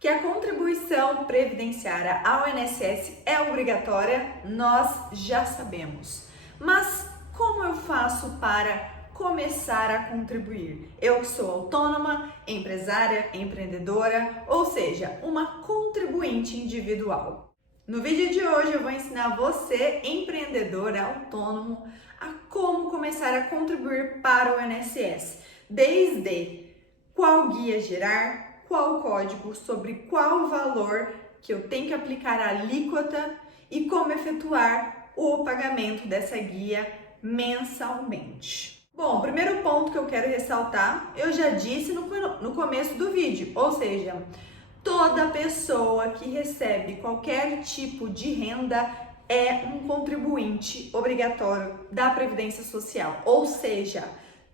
Que a contribuição previdenciária ao INSS é obrigatória, nós já sabemos. Mas como eu faço para começar a contribuir? Eu que sou autônoma, empresária, empreendedora, ou seja, uma contribuinte individual. No vídeo de hoje eu vou ensinar você, empreendedor, autônomo, a como começar a contribuir para o INSS, desde qual guia gerar, qual código, sobre qual valor que eu tenho que aplicar a alíquota e como efetuar o pagamento dessa guia mensalmente. Bom, o primeiro ponto que eu quero ressaltar, eu já disse no começo do vídeo, ou seja, toda pessoa que recebe qualquer tipo de renda é um contribuinte obrigatório da Previdência Social, ou seja,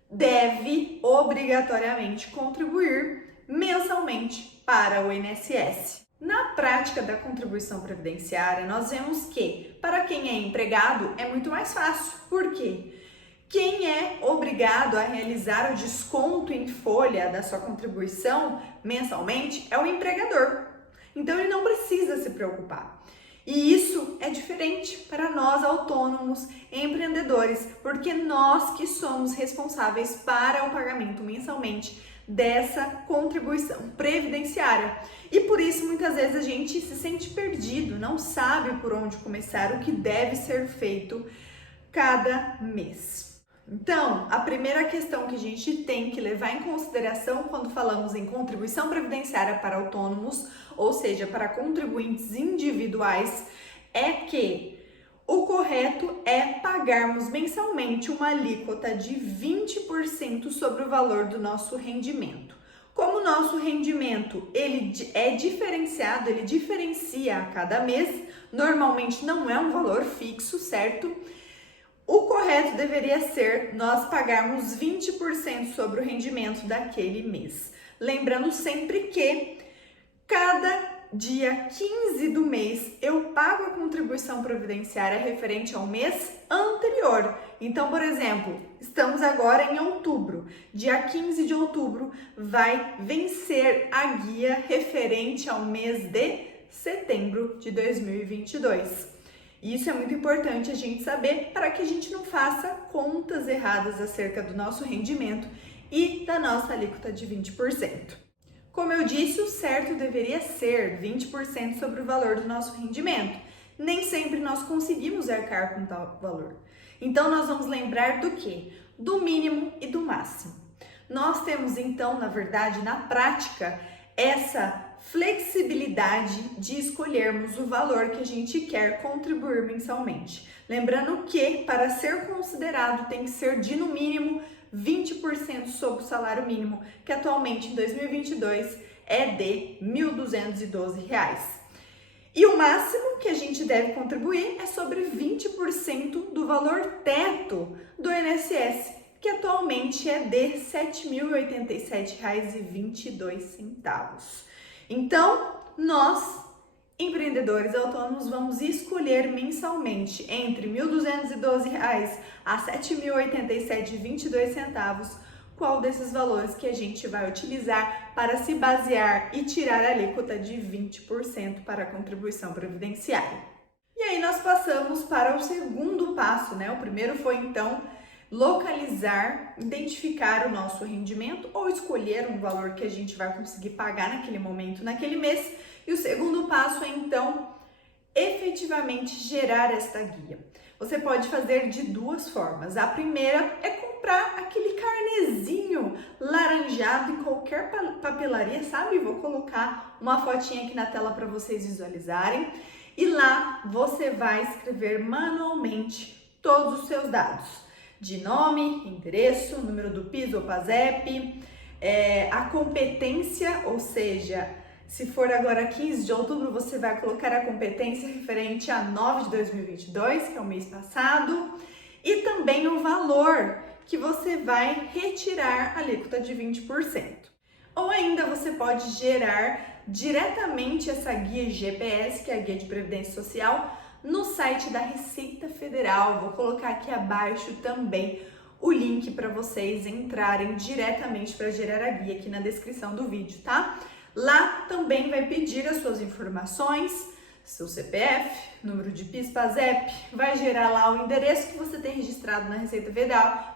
deve obrigatoriamente contribuir mensalmente para o INSS. Na prática da contribuição previdenciária, nós vemos que, para quem é empregado, é muito mais fácil. Por quê? Quem é obrigado a realizar o desconto em folha da sua contribuição mensalmente é o empregador. Então, ele não precisa se preocupar. E isso é diferente para nós autônomos empreendedores, porque nós que somos responsáveis para o pagamento mensalmente dessa contribuição previdenciária. E por isso muitas vezes a gente se sente perdido, não sabe por onde começar, o que deve ser feito cada mês. Então, a primeira questão que a gente tem que levar em consideração quando falamos em contribuição previdenciária para autônomos, ou seja, para contribuintes individuais, é que o correto é pagarmos mensalmente uma alíquota de 20% sobre o valor do nosso rendimento. Como o nosso rendimento ele é diferenciado, ele diferencia a cada mês, normalmente não é um valor fixo, certo? O correto deveria ser nós pagarmos 20% sobre o rendimento daquele mês. Lembrando sempre que cada dia 15 do mês eu pago a contribuição previdenciária referente ao mês anterior. Então, por exemplo, estamos agora em outubro. Dia 15 de outubro vai vencer a guia referente ao mês de setembro de 2022. Isso é muito importante a gente saber para que a gente não faça contas erradas acerca do nosso rendimento e da nossa alíquota de 20%. Como eu disse, o certo deveria ser 20% sobre o valor do nosso rendimento. Nem sempre nós conseguimos arcar com tal valor. Então, nós vamos lembrar do quê? Do mínimo e do máximo. Nós temos, então, na verdade, na prática, essa flexibilidade de escolhermos o valor que a gente quer contribuir mensalmente. Lembrando que, para ser considerado, tem que ser de, no mínimo, 20% sobre o salário mínimo, que atualmente em 2022 é de R$ 1.212. E o máximo que a gente deve contribuir é sobre 20% do valor teto do INSS, que atualmente é de R$ 7.087,22. Então, nós, empreendedores autônomos, vamos escolher mensalmente entre R$ 1.212 a R$ 7.087,22 qual desses valores que a gente vai utilizar para se basear e tirar a alíquota de 20% para a contribuição previdenciária. E aí nós passamos para o segundo passo, né? O primeiro foi então localizar, identificar o nosso rendimento ou escolher um valor que a gente vai conseguir pagar naquele momento, naquele mês. E o segundo passo é então efetivamente gerar esta guia. Você pode fazer de duas formas. A primeira é comprar aquele carnezinho laranjado em qualquer papelaria, sabe? Vou colocar uma fotinha aqui na tela para vocês visualizarem. E lá você vai escrever manualmente todos os seus dados. De nome, endereço, número do PIS ou PASEP, a competência, ou seja, se for agora 15 de outubro, você vai colocar a competência referente a 9 de 2022, que é o mês passado, e também o valor que você vai retirar a alíquota de 20%. Ou ainda você pode gerar diretamente essa guia GPS, que é a Guia de Previdência Social, no site da Receita Federal. Vou colocar aqui abaixo também o link para vocês entrarem diretamente para gerar a guia aqui na descrição do vídeo, tá? Lá também vai pedir as suas informações, seu CPF, número de PIS, PASEP, vai gerar lá o endereço que você tem registrado na Receita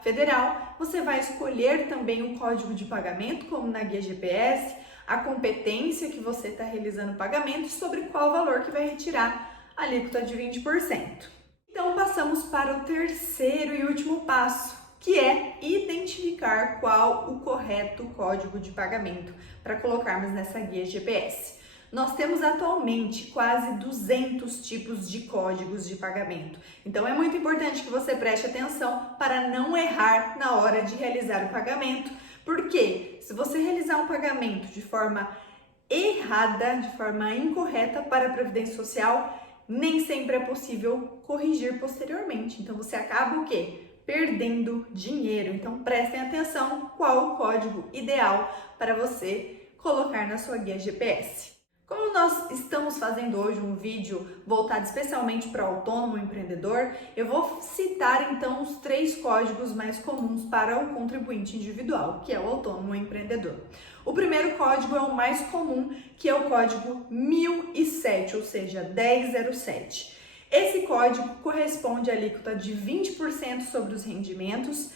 Federal. Você vai escolher também o código de pagamento, como na guia GPS, a competência que você está realizando o pagamento e sobre qual valor que vai retirar a alíquota de 20%. Então, passamos para o terceiro e último passo, que é identificar qual o correto código de pagamento para colocarmos nessa guia GPS. Nós temos atualmente quase 200 tipos de códigos de pagamento. Então é muito importante que você preste atenção para não errar na hora de realizar o pagamento, porque se você realizar um pagamento de forma errada, de forma incorreta para a Previdência Social, nem sempre é possível corrigir posteriormente. Então você acaba o quê? Perdendo dinheiro. Então prestem atenção qual o código ideal para você colocar na sua guia GPS. Como nós estamos fazendo hoje um vídeo voltado especialmente para o autônomo empreendedor, eu vou citar então os 3 códigos mais comuns para o contribuinte individual, que é o autônomo empreendedor. O primeiro código é o mais comum, que é o código 1007, ou seja, 1007. Esse código corresponde à alíquota de 20% sobre os rendimentos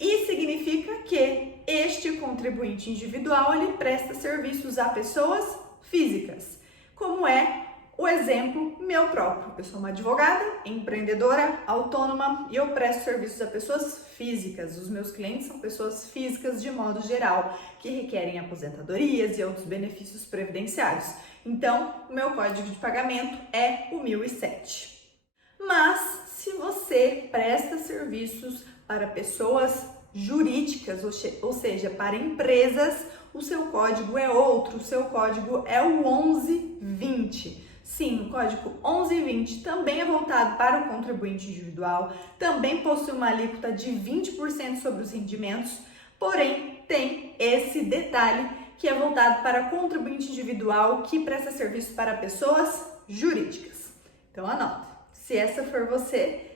e significa que este contribuinte individual ele presta serviços a pessoas físicas, como é o exemplo meu próprio. Eu sou uma advogada, empreendedora, autônoma e eu presto serviços a pessoas físicas. Os meus clientes são pessoas físicas de modo geral, que requerem aposentadorias e outros benefícios previdenciários. Então, o meu código de pagamento é o 1007. Mas, se você presta serviços para pessoas jurídicas, ou seja, para empresas, o seu código é outro, o seu código é o 1120. Sim, o código 1120 também é voltado para o contribuinte individual, também possui uma alíquota de 20% sobre os rendimentos, porém tem esse detalhe que é voltado para contribuinte individual que presta serviço para pessoas jurídicas. Então anota, se essa for você,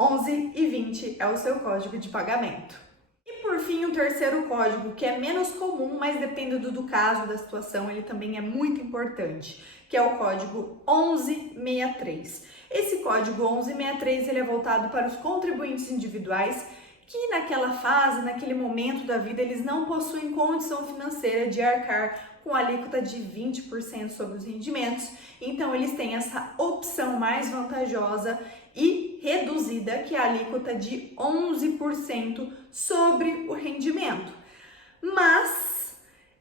1120 é o seu código de pagamento. E por fim, o terceiro código, que é menos comum, mas dependendo do caso, da situação, ele também é muito importante, que é o código 1163. Esse código 1163 ele é voltado para os contribuintes individuais que naquela fase, naquele momento da vida, eles não possuem condição financeira de arcar com a alíquota de 20% sobre os rendimentos. Então, eles têm essa opção mais vantajosa e reduzida, que é a alíquota de 11% sobre o rendimento. Mas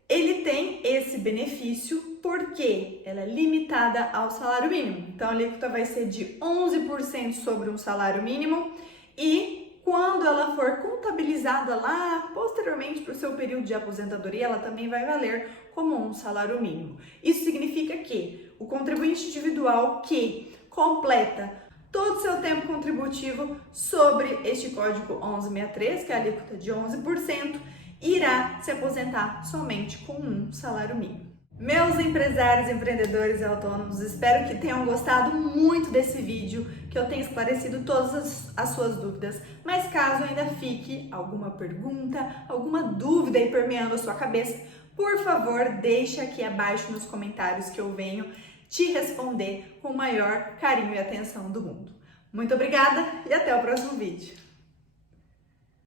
ele tem esse benefício porque ela é limitada ao salário mínimo. Então, a alíquota vai ser de 11% sobre um salário mínimo e quando ela for contabilizada lá posteriormente para o seu período de aposentadoria, ela também vai valer como um salário mínimo. Isso significa que o contribuinte individual que completa todo o seu tempo contributivo sobre este código 1163, que é a alíquota de 11%, irá se aposentar somente com um salário mínimo. Meus empresários, empreendedores e autônomos, espero que tenham gostado muito desse vídeo, que eu tenha esclarecido todas as suas dúvidas, mas caso ainda fique alguma pergunta, alguma dúvida aí permeando a sua cabeça, por favor, deixe aqui abaixo nos comentários que eu venho te responder com o maior carinho e atenção do mundo. Muito obrigada e até o próximo vídeo.